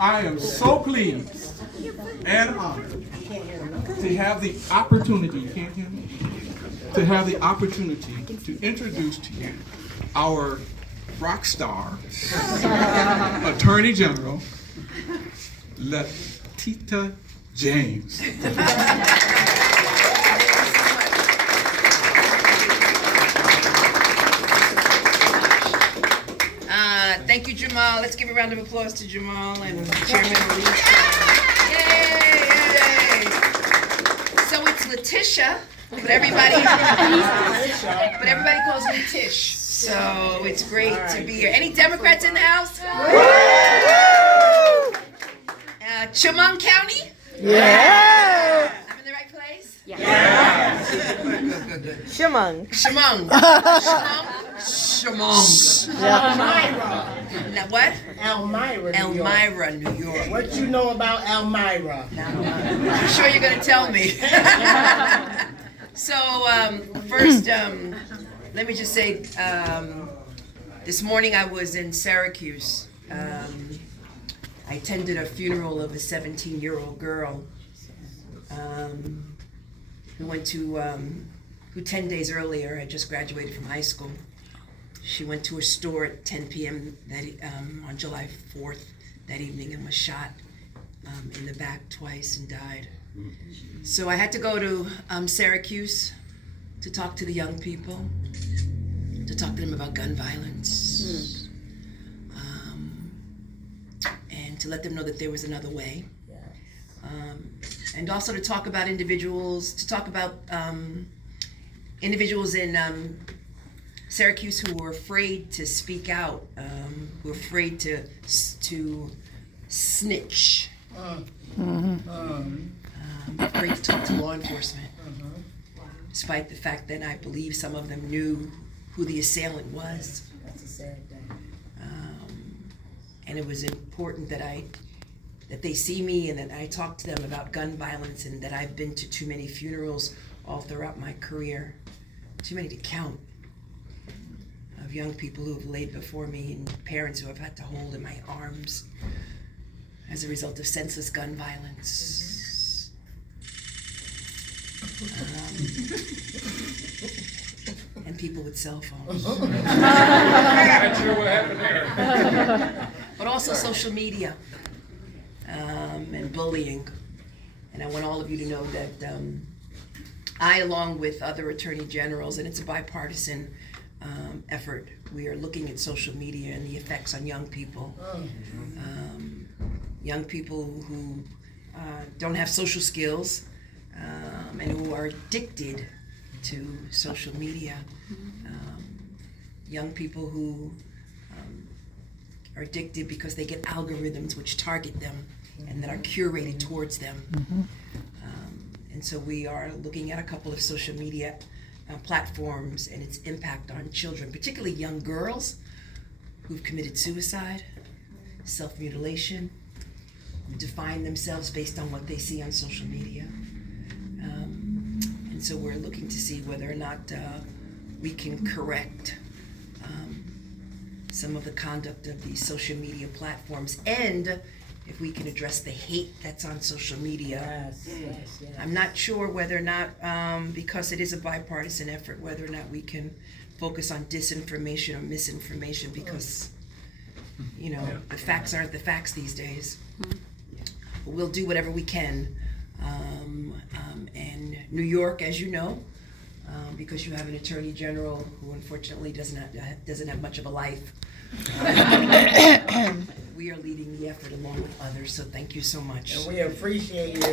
I am so pleased and honored to have the opportunity, you can't hear me? To have the opportunity to introduce to you our rock star, Attorney General, Leticia James. Thank you, Jamal. Let's give a round of applause to Jamal and Chairman Leticia. Yay! Yay! So it's Leticia, but everybody calls me Tish. So it's great to be here. Any Democrats in the house? Chemung County? Yeah. I'm in the right place? Yeah. Good. Chemung. Chemung. Elmira. Now what? Elmira, New York. Elmira, New York. What you know about Elmira? I'm sure you're going to tell me. So first, let me just say, this morning I was in Syracuse. I attended a funeral of a 17-year-old girl who 10 days earlier had just graduated from high school. She went to a store at 10 p.m. On July 4th that evening and was shot in the back twice and died. So I had to go to Syracuse to talk to the young people, to talk to them about gun violence, and to let them know that there was another way. And also to talk about individuals in Syracuse who were afraid to speak out, who were afraid to snitch, afraid to talk to law enforcement, despite the fact that I believe some of them knew who the assailant was. That's a sad thing. And it was important that they see me and that I talk to them about gun violence, and that I've been to too many funerals all throughout my career, too many to count, of young people who have laid before me and parents who I've had to hold in my arms as a result of senseless gun violence. And people with cell phones. Not sure what happened there. But also social media and bullying. And I want all of you to know that I, along with other attorney generals, and it's a bipartisan effort, we are looking at social media and the effects on young people. Young people who don't have social skills and who are addicted to social media. Young people who are addicted because they get algorithms which target them and that are curated towards them. And so we are looking at a couple of social media platforms and its impact on children, particularly young girls who've committed suicide, self-mutilation, who define themselves based on what they see on social media. And so we're looking to see whether or not we can correct some of the conduct of these social media platforms, and if we can address the hate that's on social media. Yes. I'm not sure whether or not, because it is a bipartisan effort, whether or not we can focus on disinformation or misinformation, because, the facts aren't the facts these days. But we'll do whatever we can. And New York, as you know, because you have an attorney general who unfortunately doesn't have much of a life, we are leading the effort along with others, so thank you so much. And we appreciate you. So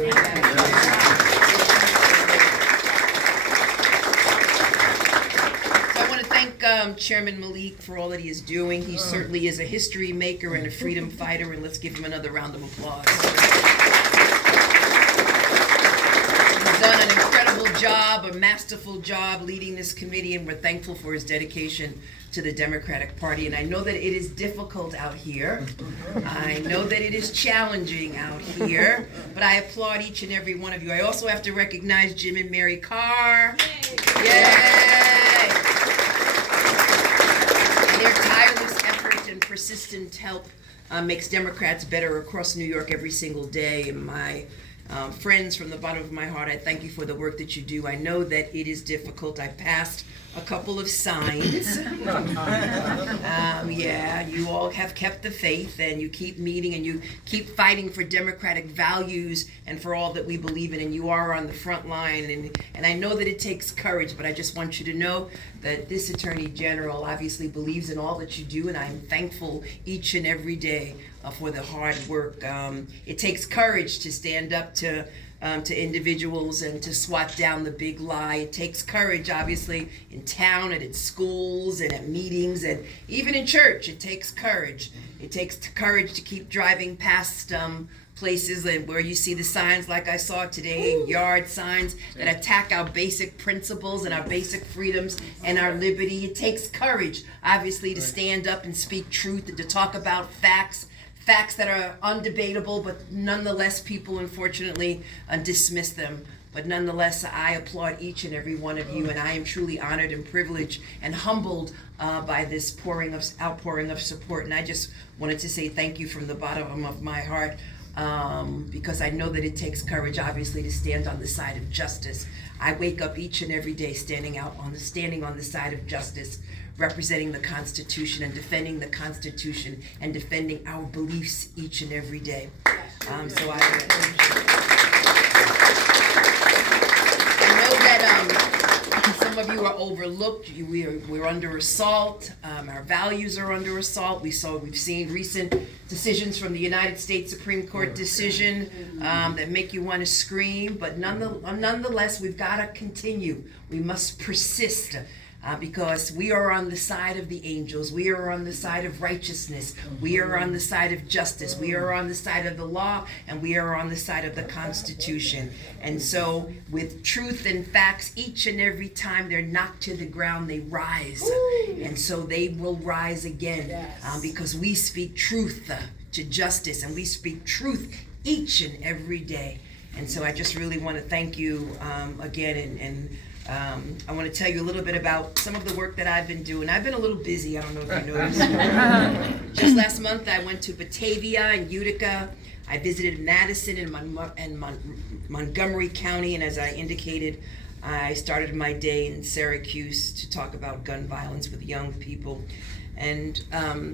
I want to thank Chairman Malik for all that he is doing. He certainly is a history maker and a freedom fighter, and let's give him another round of applause. He's done an incredible job, a masterful job leading this committee, and we're thankful for his dedication to the Democratic Party. And I know that it is difficult out here. I know that it is challenging out here, but I applaud each and every one of you. I also have to recognize Jim and Mary Carr. Yay! And their tireless effort and persistent help makes Democrats better across New York every single day. And my friends, from the bottom of my heart, I thank you for the work that you do. I know that it is difficult. I passed a couple of signs. Yeah, you all have kept the faith, and you keep meeting, and you keep fighting for democratic values and for all that we believe in, and you are on the front line. And I know that it takes courage, but I just want you to know that this Attorney General obviously believes in all that you do, and I'm thankful each and every day for the hard work. It takes courage to stand up to individuals and to swat down the big lie. It takes courage, obviously, in town and at schools and at meetings and even in church. It takes courage. It takes courage to keep driving past places where you see the signs like I saw today, yard signs that attack our basic principles and our basic freedoms and our liberty. It takes courage, obviously, to stand up and speak truth and to talk about facts that are undebatable, but nonetheless people unfortunately dismiss them. But nonetheless, I applaud each and every one of you, and I am truly honored and privileged and humbled by this outpouring of support. And I just wanted to say thank you from the bottom of my heart, because I know that it takes courage, obviously, to stand on the side of justice. I wake up each and every day standing on the side of justice, representing the Constitution and defending the Constitution and defending our beliefs each and every day. So I know that some of you are overlooked. We're under assault. Our values are under assault. We've seen recent decisions from the United States Supreme Court decision that make you want to scream. But nonetheless, we've got to continue. We must persist. Because we are on the side of the angels. We are on the side of righteousness. We are on the side of justice. We are on the side of the law, and we are on the side of the Constitution. And so with truth and facts, each and every time they're knocked to the ground, they rise. And so they will rise again, because we speak truth to justice, and we speak truth each and every day. And so I just really want to thank you again, and I want to tell you a little bit about some of the work that I've been doing. I've been a little busy, I don't know if you noticed. Just last month I went to Batavia and Utica. I visited Madison and Montgomery County, and as I indicated, I started my day in Syracuse to talk about gun violence with young people. And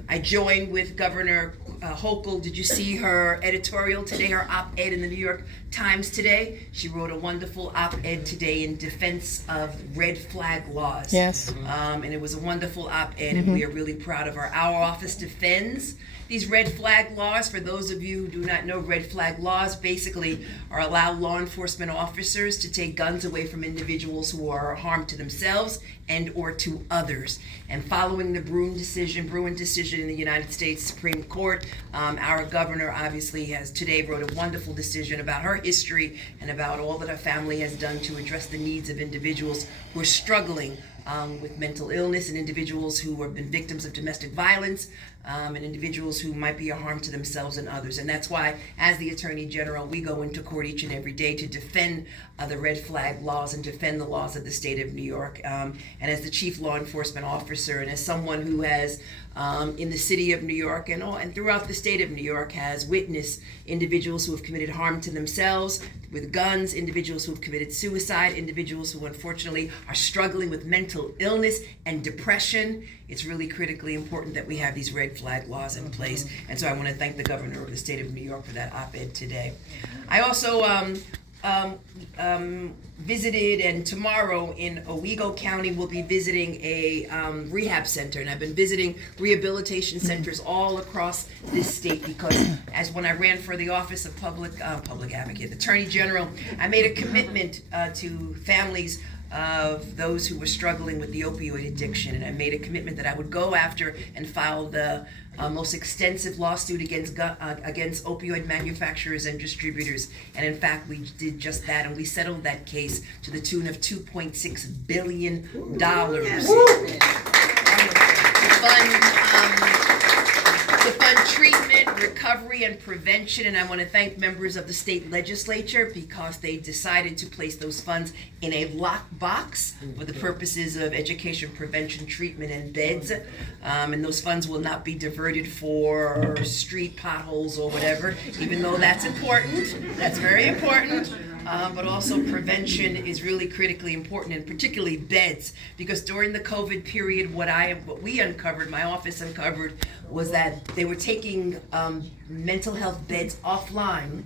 I joined with Governor Hochul. Did you see her editorial today, her op-ed in the New York Times today? She wrote a wonderful op-ed today in defense of red flag laws. Yes. And it was a wonderful op-ed, and we are really proud of her. Our office defends these red flag laws. For those of you who do not know, red flag laws basically allow law enforcement officers to take guns away from individuals who are a harm to themselves and or to others. And following the Bruin decision in the United States Supreme Court, our governor obviously has today wrote a wonderful decision about her history and about all that her family has done to address the needs of individuals who are struggling with mental illness, and individuals who have been victims of domestic violence, and individuals who might be a harm to themselves and others. And that's why, as the Attorney General, we go into court each and every day to defend the red flag laws and defend the laws of the state of New York. And as the chief law enforcement officer, and as someone who has, in the city of New York and throughout the state of New York, has witnessed individuals who have committed harm to themselves with guns, individuals who have committed suicide, individuals who unfortunately are struggling with mental illness and depression, it's really critically important that we have these red flag laws in place. And so I want to thank the governor of the state of New York for that op-ed today. I also visited, and tomorrow in Owego County we'll be visiting a rehab center, and I've been visiting rehabilitation centers all across this state because as when I ran for the office of public advocate, Attorney General, I made a commitment to families of those who were struggling with the opioid addiction, and I made a commitment that I would go after and file the most extensive lawsuit against opioid manufacturers and distributors. And in fact, we did just that, and we settled that case to the tune of $2.6 billion to fund treatment, recovery, recovery and prevention, and I want to thank members of the state legislature because they decided to place those funds in a locked box for the purposes of education, prevention, treatment, and beds. And those funds will not be diverted for street potholes or whatever, even though that's important. That's very important. But also prevention is really critically important, and particularly beds, because during the COVID period, what we uncovered, my office uncovered, was that they were taking mental health beds offline,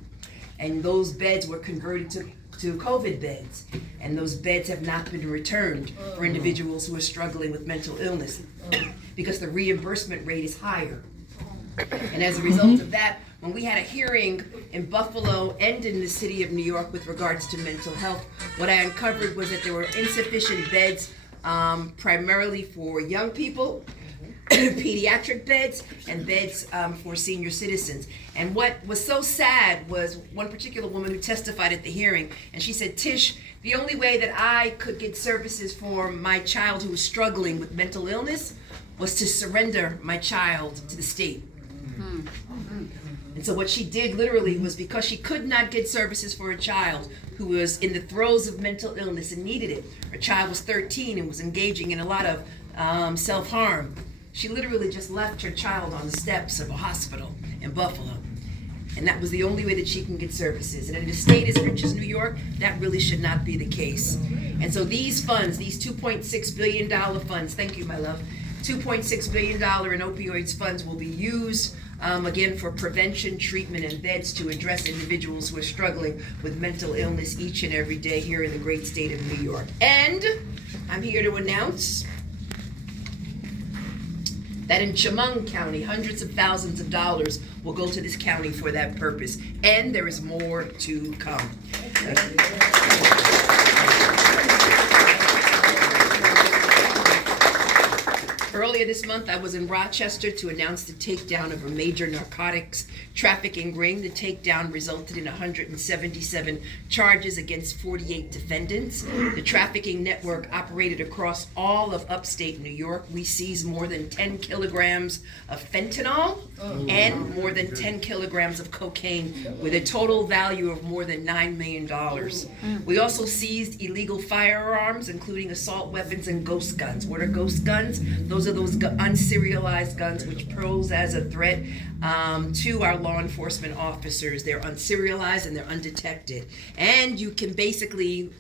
and those beds were converted to COVID beds, and those beds have not been returned for individuals who are struggling with mental illness because the reimbursement rate is higher. And as a result of that, when we had a hearing in Buffalo and in the city of New York with regards to mental health, what I uncovered was that there were insufficient beds, primarily for young people, pediatric beds, and beds for senior citizens. And what was so sad was one particular woman who testified at the hearing, and she said, "Tish, the only way that I could get services for my child who was struggling with mental illness was to surrender my child to the state." And so what she did literally was, because she could not get services for a child who was in the throes of mental illness and needed it. Her child was 13 and was engaging in a lot of self-harm. She literally just left her child on the steps of a hospital in Buffalo. And that was the only way that she can get services. And in a state as rich as New York, that really should not be the case. And so these funds, these $2.6 billion funds, thank you, my love, $2.6 billion in opioids funds will be used again for prevention, treatment, and beds to address individuals who are struggling with mental illness each and every day here in the great state of New York. And I'm here to announce that in Chemung County, hundreds of thousands of dollars will go to this county for that purpose. And there is more to come. Earlier this month, I was in Rochester to announce the takedown of a major narcotics trafficking ring. The takedown resulted in 177 charges against 48 defendants. The trafficking network operated across all of upstate New York. We seized more than 10 kilograms of fentanyl and more than 10 kilograms of cocaine with a total value of more than $9 million. We also seized illegal firearms, including assault weapons and ghost guns. What are ghost guns? Those are those unserialized guns which pose as a threat to our law enforcement officers. They're unserialized and they're undetected. And you can basically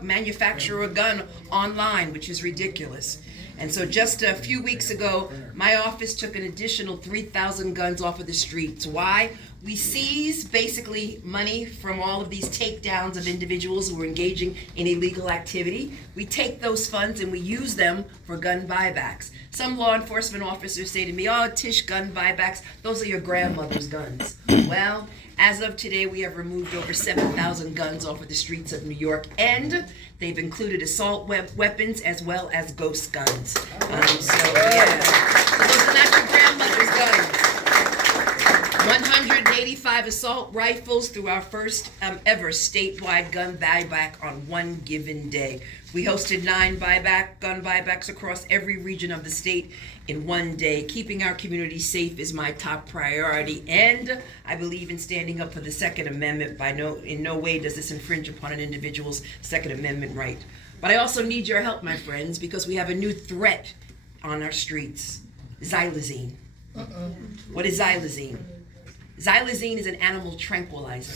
manufacture a gun online, which is ridiculous. And so just a few weeks ago, my office took an additional 3,000 guns off of the streets. Why? We seize basically money from all of these takedowns of individuals who are engaging in illegal activity. We take those funds and we use them for gun buybacks. Some law enforcement officers say to me, "Oh, Tish, gun buybacks, those are your grandmother's guns." Well, as of today, we have removed over 7,000 guns off of the streets of New York, and they've included assault weapons as well as ghost guns. So those are not your grandmother's guns. 185 assault rifles through our first ever statewide gun buyback on one given day. We hosted 9 gun buybacks across every region of the state in one day. Keeping our community safe is my top priority, and I believe in standing up for the Second Amendment. In no way does this infringe upon an individual's Second Amendment right. But I also need your help, my friends, because we have a new threat on our streets: xylazine. What is xylazine? Xylazine is an animal tranquilizer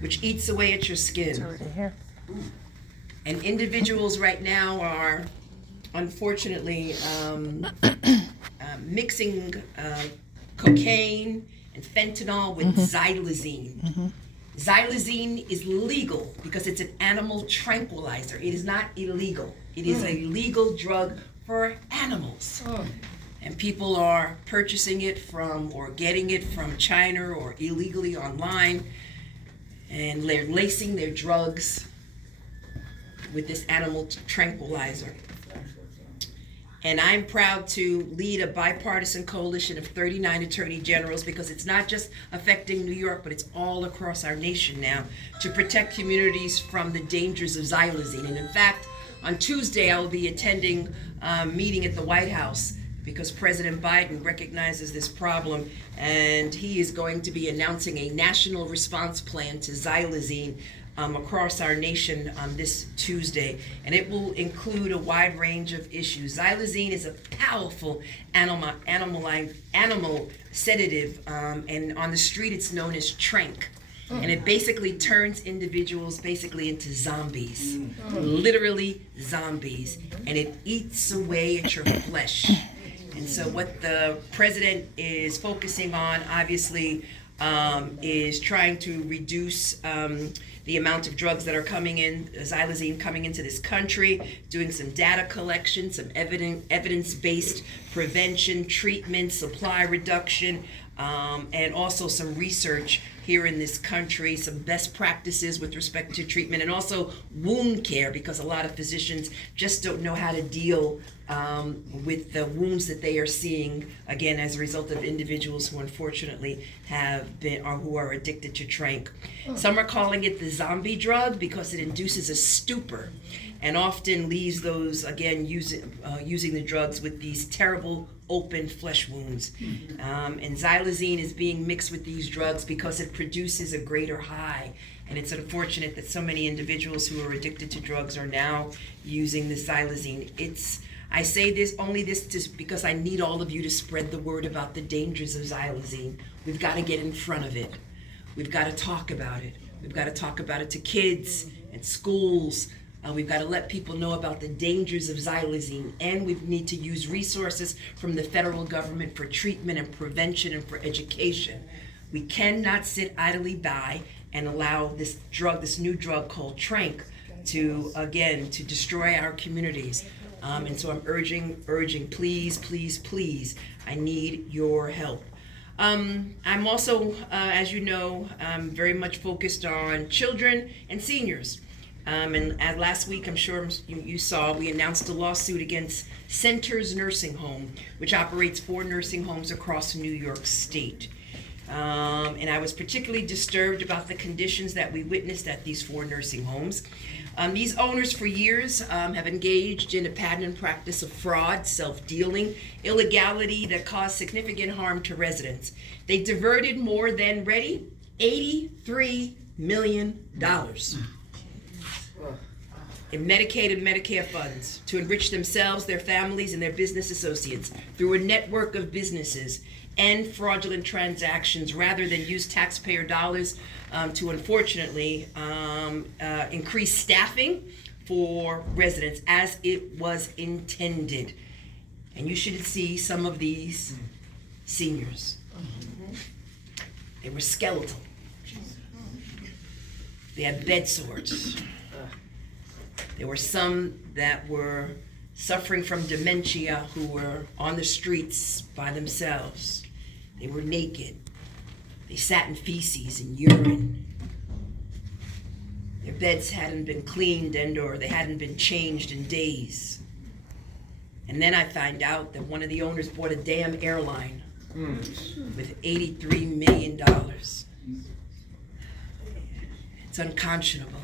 which eats away at your skin. And individuals right now are unfortunately mixing cocaine and fentanyl with xylazine. Xylazine is legal because it's an animal tranquilizer. It is not illegal. It is a legal drug for animals. And people are purchasing it from or getting it from China or illegally online, and they're lacing their drugs with this animal tranquilizer. And I'm proud to lead a bipartisan coalition of 39 attorney generals, because it's not just affecting New York, but it's all across our nation now, to protect communities from the dangers of xylazine. And in fact, on Tuesday, I will be attending a meeting at the White House because President Biden recognizes this problem, and he is going to be announcing a national response plan to xylazine across our nation this Tuesday, and it will include a wide range of issues. Xylazine is a powerful animal sedative, and on the street it's known as tranq. And it basically turns individuals into zombies, literally zombies, and it eats away at your flesh. And so what the president is focusing on, obviously, is trying to reduce the amount of drugs that are coming in, xylazine coming into this country, doing some data collection, some evidence-based prevention, treatment, supply reduction, and also some research here in this country, some best practices with respect to treatment, and also wound care, because a lot of physicians just don't know how to deal with the wounds that they are seeing, again, as a result of individuals who unfortunately have been, or who are addicted to tranq. Some are calling it the zombie drug because it induces a stupor and often leaves those, again, using the drugs with these terrible open flesh wounds. And xylazine is being mixed with these drugs because it produces a greater high. And it's unfortunate that so many individuals who are addicted to drugs are now using the xylazine. I say this just because I need all of you to spread the word about the dangers of xylazine. We've got to get in front of it. We've got to talk about it. We've got to talk about it to kids and schools. We've got to let people know about the dangers of xylazine, and we need to use resources from the federal government for treatment and prevention and for education. We cannot sit idly by and allow this new drug called tranq, to destroy our communities. And so I'm urging, please, please, please, I need your help. I'm also, as you know, very much focused on children and seniors. And last week, I'm sure you saw, we announced a lawsuit against Centers Nursing Home, which operates 4 nursing homes across New York State. And I was particularly disturbed about the conditions that we witnessed at these 4 nursing homes. These owners for years have engaged in a pattern and practice of fraud, self-dealing, illegality that caused significant harm to residents. They diverted more than, ready, $83 million in Medicaid and Medicare funds to enrich themselves, their families, and their business associates through a network of businesses and fraudulent transactions, rather than use taxpayer dollars to unfortunately increase staffing for residents as it was intended. And you should see some of these seniors. They were skeletal. They had bed sores. There were some that were suffering from dementia who were on the streets by themselves. They were naked. They sat in feces and urine. Their beds hadn't been cleaned or they hadn't been changed in days. And then I find out that one of the owners bought a damn airline with $83 million. It's unconscionable.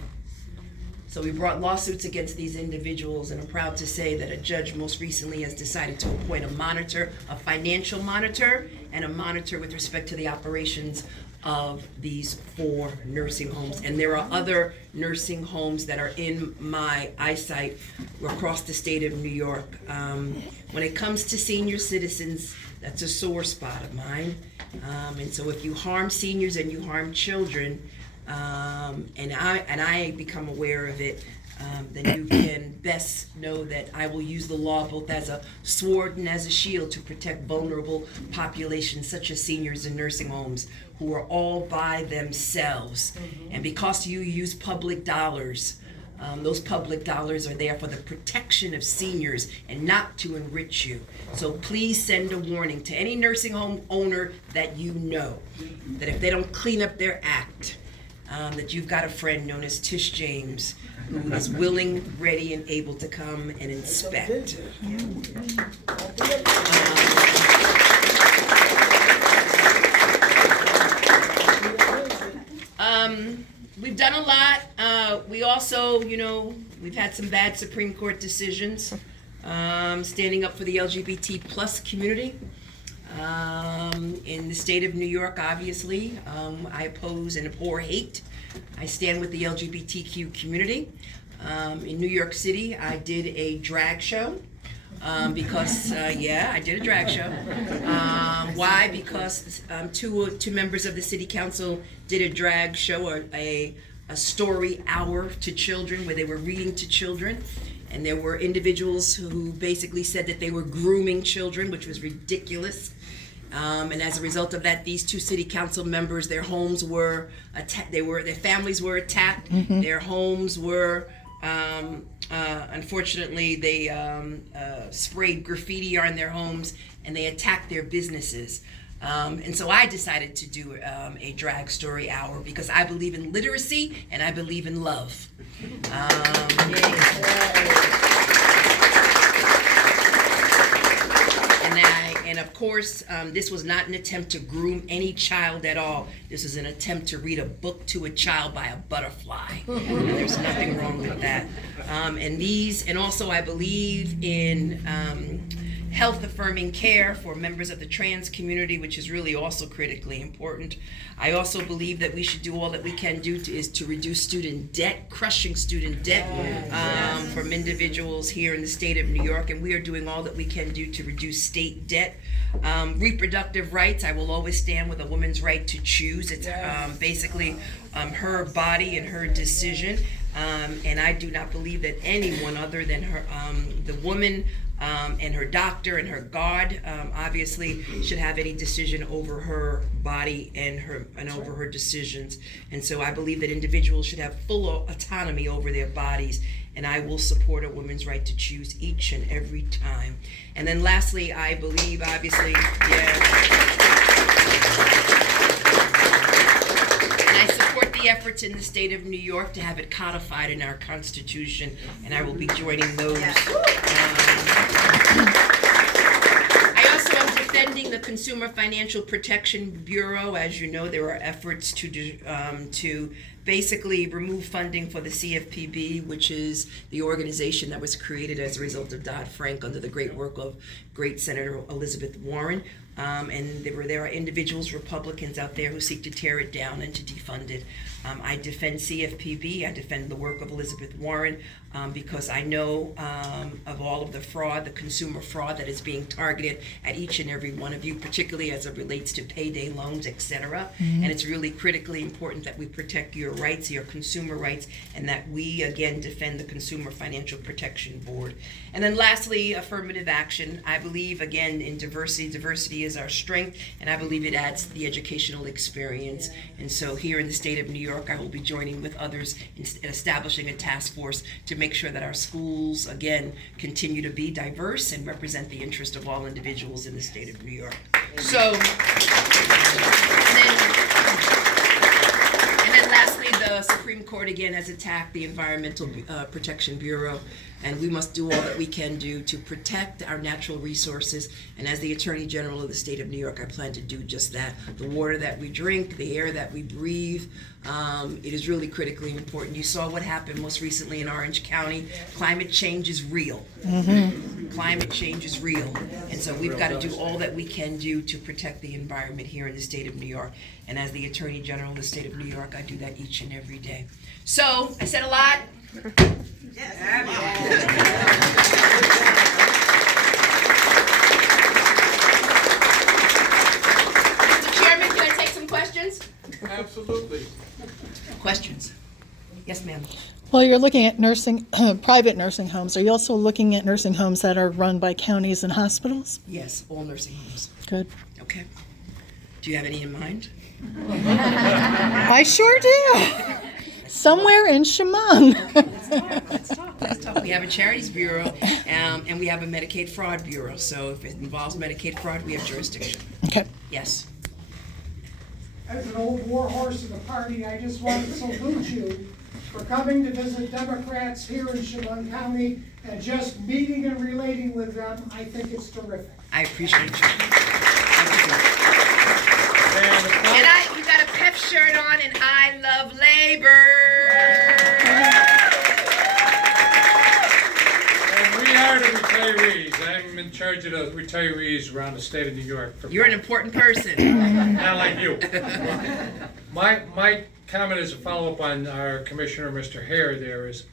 So we brought lawsuits against these individuals, and I'm proud to say that a judge most recently has decided to appoint a monitor, a financial monitor, and a monitor with respect to the operations of these 4 nursing homes. And there are other nursing homes that are in my eyesight across the state of New York. When it comes to senior citizens, that's a sore spot of mine. And so if you harm seniors and you harm children, and I become aware of it, then you can best know that I will use the law both as a sword and as a shield to protect vulnerable populations such as seniors in nursing homes who are all by themselves. And because you use public dollars, those public dollars are there for the protection of seniors and not to enrich you. So please send a warning to any nursing home owner that you know that if they don't clean up their act, that you've got a friend known as Tish James who is willing, ready, and able to come and inspect. We've done a lot. We also, we've had some bad Supreme Court decisions. standing up for the LGBT plus community. In the state of New York, obviously, I oppose and abhor hate. I stand with the LGBTQ community. In New York City, I did a drag show. Because I did a drag show. Why? Because two members of the city council did a drag show, a story hour to children where they were reading to children. And there were individuals who basically said that they were grooming children, which was ridiculous. And as a result of that, these two city council members, their homes were attacked. Their families were attacked. Mm-hmm. Their homes were, unfortunately, they sprayed graffiti on their homes and they attacked their businesses. And so I decided to do a drag story hour because I believe in literacy and I believe in love. And of course, this was not an attempt to groom any child at all. This is an attempt to read a book to a child by a butterfly. And there's nothing wrong with that. And also I believe in health affirming care for members of the trans community, which is really also critically important. I also believe that we should do all that we can do to reduce student debt, crushing student debt from individuals here in the state of New York, and we are doing all that we can do to reduce state debt. Reproductive rights, I will always stand with a woman's right to choose. It's basically her body and her decision, and I do not believe that anyone other than her, the woman, and her doctor and her guard, obviously should have any decision over her body and over her decisions. And so I believe that individuals should have full autonomy over their bodies, and I will support a woman's right to choose each and every time. And then lastly, I believe, obviously, the efforts in the state of New York to have it codified in our Constitution, and I will be joining those. I also am defending the Consumer Financial Protection Bureau. As you know, there are efforts to basically remove funding for the CFPB, which is the organization that was created as a result of Dodd-Frank under the great work of great Senator Elizabeth Warren. And there are individuals, Republicans out there who seek to tear it down and to defund it. I defend CFPB, I defend the work of Elizabeth Warren, because I know of all of the fraud, the consumer fraud that is being targeted at each and every one of you, particularly as it relates to payday loans, etc. Mm-hmm. And it's really critically important that we protect your rights, your consumer rights, and that we, again, defend the Consumer Financial Protection Board. And then lastly, affirmative action. I believe, again, in diversity. Diversity is our strength, and I believe it adds to the educational experience. And so here in the state of New York, I will be joining with others in establishing a task force to make sure that our schools, again, continue to be diverse and represent the interest of all individuals in the state of New York. So, and then lastly, the Supreme Court again has attacked the Environmental Protection Bureau, and we must do all that we can do to protect our natural resources. And as the Attorney General of the state of New York, I plan to do just that. The water that we drink, the air that we breathe, it is really critically important. You saw what happened most recently in Orange County. Climate change is real. Mm-hmm. Climate change is real. And so we've got to do all that we can do to protect the environment here in the state of New York. And as the Attorney General of the state of New York, I do that each and every day. So, I said a lot. Mr. Chairman, can I take some questions? Absolutely. Questions? Yes, ma'am. Well, you're looking at private nursing homes. Are you also looking at nursing homes that are run by counties and hospitals? Yes, all nursing homes. Good. Okay. Do you have any in mind? I sure do. Somewhere in Chemung. Let's talk. We have a charities bureau, and we have a Medicaid fraud bureau. So if it involves Medicaid fraud, we have jurisdiction. Okay. Yes. As an old warhorse of the party, I just want to salute you for coming to visit Democrats here in Chemung County and just meeting and relating with them. I think it's terrific. I appreciate you. And you got a PEP shirt on, and I love labor. And we are to be paid retirees. I'm in charge of the retirees around the state of New York. You're an important person. Not like you. My comment is a follow-up on our Commissioner, Mr. Hare, there is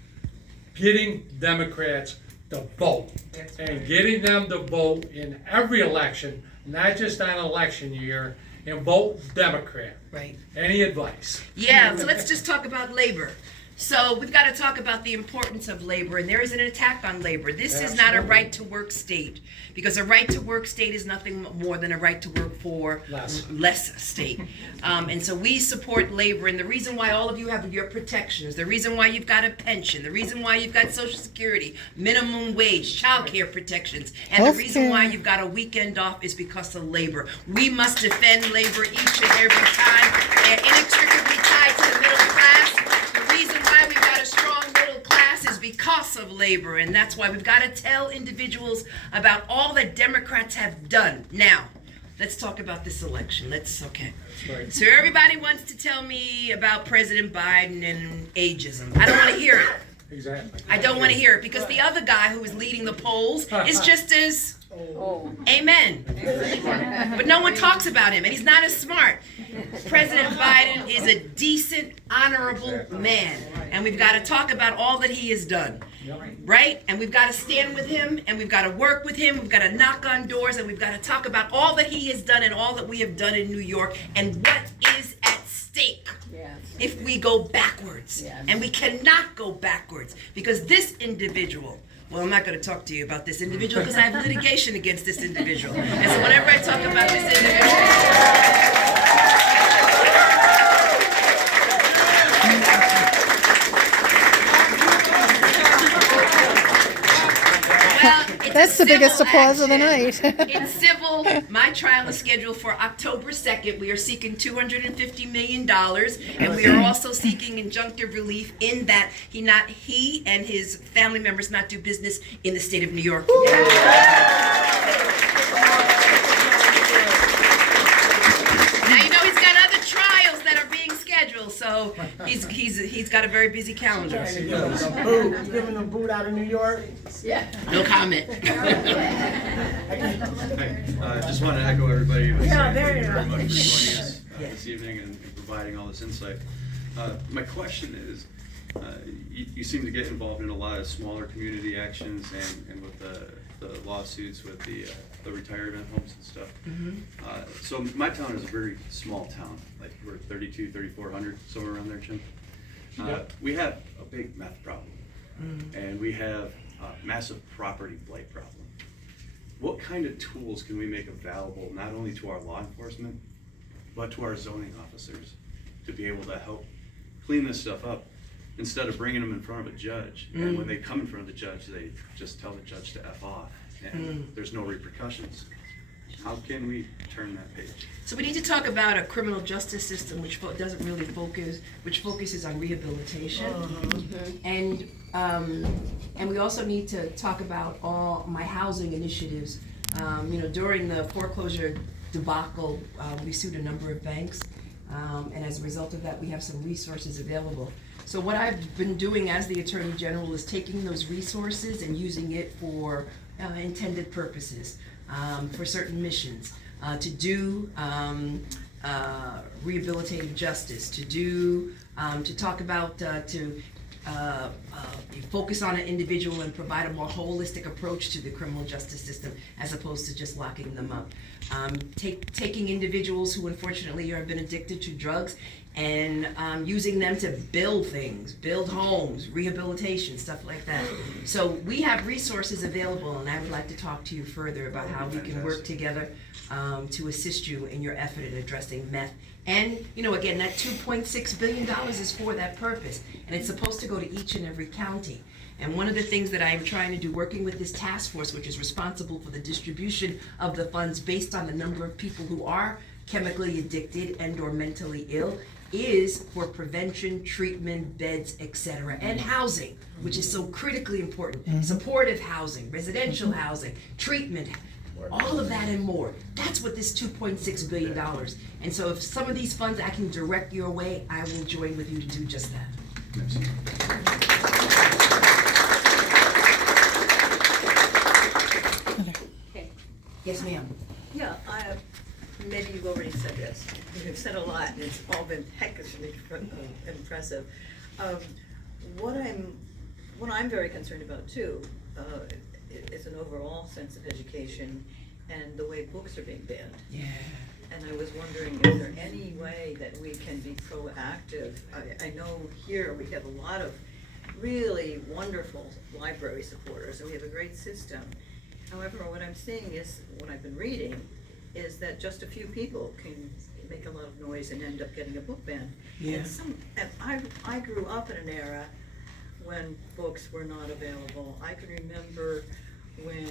getting Democrats to vote. And getting them to vote in every election, not just on election year, and vote Democrat. Right. Any advice? Yeah, so let's just talk about labor. So we've got to talk about the importance of labor, and there is an attack on labor. This is not a right to work state, because a right to work state is nothing more than a right to work for less state. And so we support labor, and the reason why all of you have your protections, the reason why you've got a pension, the reason why you've got Social Security, minimum wage, child care protections, and the reason why you've got a weekend off is because of labor. We must defend labor each and every time. They're inextricably tied to the middle class. The reason why we've got a strong middle class is because of labor, and that's why we've got to tell individuals about all that Democrats have done. Now, let's talk about this election. Okay. Right. So everybody wants to tell me about President Biden and ageism. I don't want to hear it. Exactly. I don't want to hear it, because the other guy who is leading the polls is just as amen. But no one talks about him, and he's not as smart. President Biden is a decent, honorable man, and we've got to talk about all that he has done, right? And we've got to stand with him, and we've got to work with him, we've got to knock on doors, and we've got to talk about all that he has done and all that we have done in New York, and what is at stake if we go backwards. And we cannot go backwards, because this individual, well, I'm not going to talk to you about this individual because I have litigation against this individual. And so whenever I talk about this individual, That's the biggest applause of the night. In civil, my trial is scheduled for October 2nd. We are seeking $250 million, and we are also seeking injunctive relief in that he and his family members not do business in the state of New York. Now you know he's got other trials that are being scheduled, so he's got a very busy calendar. You giving them boot out of New York? No comment. I just want to echo everybody. Yeah, there you Thank you very go. much for joining us this evening and providing all this insight. My question is, you seem to get involved in a lot of smaller community actions and with the lawsuits with the retirement homes and stuff. So my town is a very small town, like we're 3,400, somewhere around there, Jim. We have a big meth problem, and we have a massive property blight problem. What kind of tools can we make available not only to our law enforcement, but to our zoning officers to be able to help clean this stuff up instead of bringing them in front of a judge? And when they come in front of the judge, they just tell the judge to F off, and there's no repercussions. How can we turn that page? So we need to talk about a criminal justice system which focuses on rehabilitation, and we also need to talk about all my housing initiatives. During the foreclosure debacle, we sued a number of banks, and as a result of that, we have some resources available. So what I've been doing as the Attorney General is taking those resources and using it for intended purposes, for certain missions, to do rehabilitative justice, to talk about, focus on an individual and provide a more holistic approach to the criminal justice system as opposed to just locking them up. Taking individuals who unfortunately have been addicted to drugs and using them to build things, build homes, rehabilitation, stuff like that. So we have resources available, and I would like to talk to you further about how we can work together to assist you in your effort in addressing meth. And, again, that $2.6 billion is for that purpose, and it's supposed to go to each and every county. And one of the things that I'm trying to do, working with this task force, which is responsible for the distribution of the funds based on the number of people who are chemically addicted and or mentally ill, is for prevention, treatment, beds, etc., and housing, which is so critically important. Supportive housing, residential housing, treatment, all of that and more. That's what this $2.6 billion. And so if some of these funds I can direct your way, I will join with you to do just that. Yes, ma'am. Yeah, maybe you've already said this. You've said a lot, and it's all been heckishly impressive. What I'm very concerned about too, is an overall sense of education and the way books are being banned. Yeah. And I was wondering, is there any way that we can be proactive? I know here we have a lot of really wonderful library supporters, and we have a great system. However, what I'm seeing is, what I've been reading, is that just a few people can make a lot of noise and end up getting a book ban. Yeah. And I grew up in an era when books were not available. I can remember when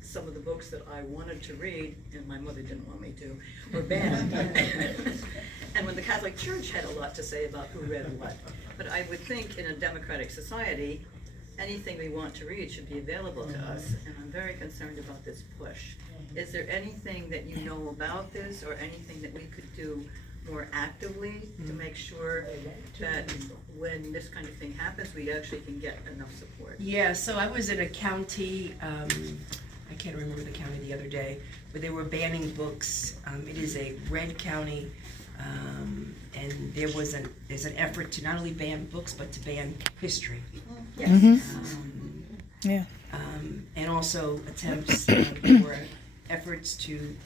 some of the books that I wanted to read, and my mother didn't want me to, were banned. And when the Catholic Church had a lot to say about who read what. But I would think in a democratic society, anything we want to read should be available to us, and I'm very concerned about this push. Is there anything that you know about this, or anything that we could do more actively to make sure that when this kind of thing happens, we actually can get enough support? Yeah, so I was in a county, I can't remember the county the other day, where they were banning books. It is a red county, and there's an effort to not only ban books, but to ban history. Yes. Yeah. And also attempts or efforts to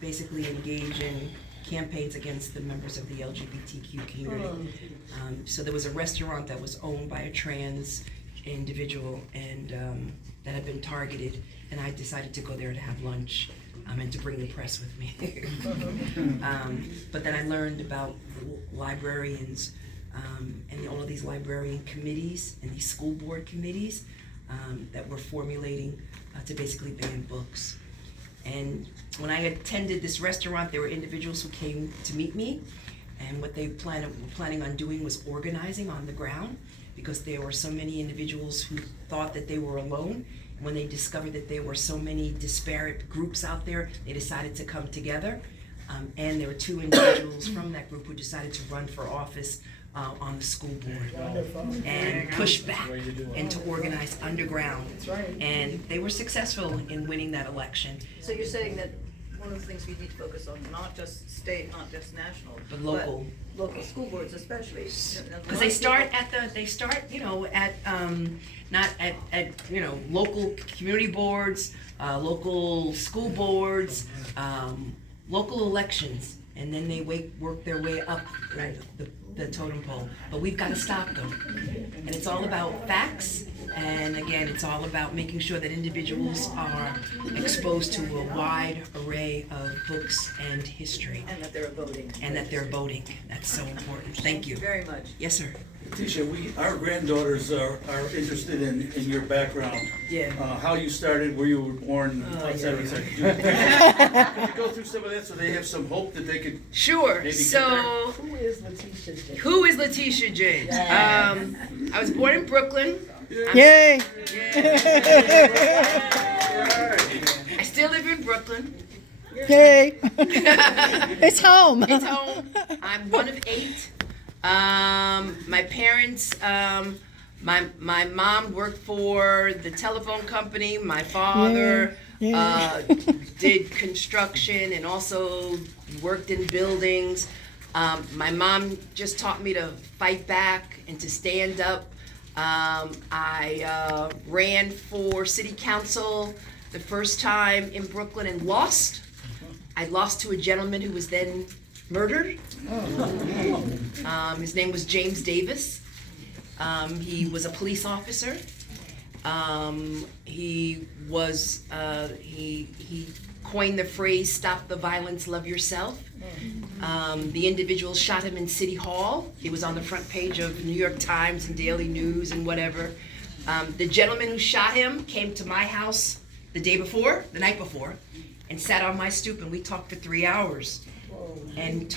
basically engage in campaigns against the members of the LGBTQ community. So there was a restaurant that was owned by a trans individual, and that had been targeted, and I decided to go there to have lunch and to bring the press with me. But then I learned about librarians and all of these librarian committees and these school board committees that were formulating to basically ban books. And when I attended this restaurant, there were individuals who came to meet me, and what they were planning on doing was organizing on the ground, because there were so many individuals who thought that they were alone. And when they discovered that there were so many disparate groups out there, they decided to come together. And there were 2 individuals from that group who decided to run for office on the school board and push back and to organize underground. And they were successful in winning that election. So you're saying that one of the things we need to focus on, not just state, not just national, But local. Local school boards especially. Because they start not at local community boards, local school boards, local elections, and then they work their way up the totem pole. But we've got to stop them. And it's all about facts, and again, it's all about making sure that individuals are exposed to a wide array of books and history. And that they're voting. And that they're voting. That's so important. Thank you. Very much. Yes, sir. Leticia, our granddaughters are interested in your background. Yeah. How you started, where you were born, et cetera, et cetera. Could you go through some of that so they have some hope that they could Sure. maybe So, Who is Leticia J? who is Leticia J? I was born in Brooklyn. Yay! I still live in Brooklyn. Yay! It's home. It's home. I'm one of 8. My parents, my mom worked for the telephone company. My father did construction and also worked in buildings. My mom just taught me to fight back and to stand up. I ran for city council the first time in Brooklyn and lost. I lost to a gentleman who was then murdered. His name was James Davis. He was a police officer. He coined the phrase "Stop the violence, love yourself." The individual shot him in City Hall. It was on the front page of New York Times and Daily News and whatever. The gentleman who shot him came to my house the night before, and sat on my stoop, and we talked for 3 hours. And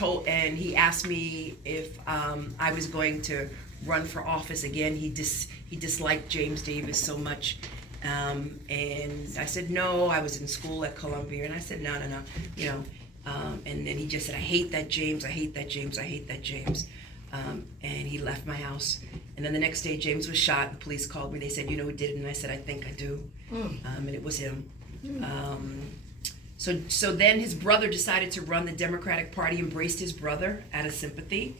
he asked me if I was going to run for office again. He disliked James Davis so much, and I said no. I was in school at Columbia, and I said no, and then he just said, I hate that James, I hate that James, I hate that James. And he left my house. And then the next day, James was shot. The police called me. They said, you know who did it? And I said, I think I do. And it was him. So then his brother decided to run. The Democratic Party embraced his brother out of sympathy.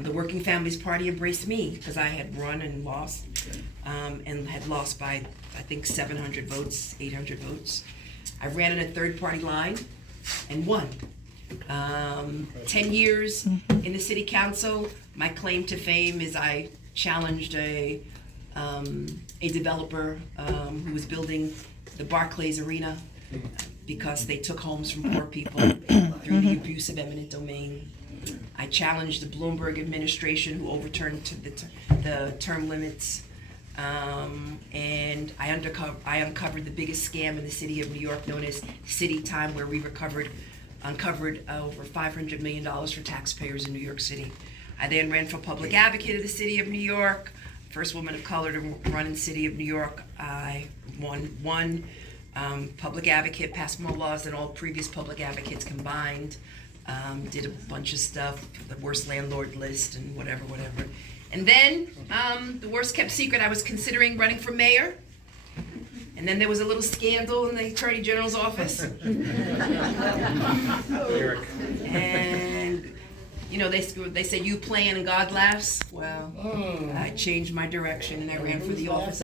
The Working Families Party embraced me because I had run and lost, and had lost by, I think, 700 votes, 800 votes. I ran in a third-party line and won. 10 years in the city council. My claim to fame is I challenged a developer who was building the Barclays Arena because they took homes from poor people through the abuse of eminent domain. I challenged the Bloomberg administration who overturned the term limits. And I uncovered the biggest scam in the city of New York, known as City Time, where we uncovered over $500 million for taxpayers in New York City. I then ran for public advocate of the city of New York, first woman of color to run in the city of New York. I won public advocate, passed more laws than all previous public advocates combined. Did a bunch of stuff, the worst landlord list and whatever. And then, the worst kept secret, I was considering running for mayor. And then there was a little scandal in the Attorney General's office. And, you know, they said, you plan and God laughs. Well, I changed my direction and I ran for the office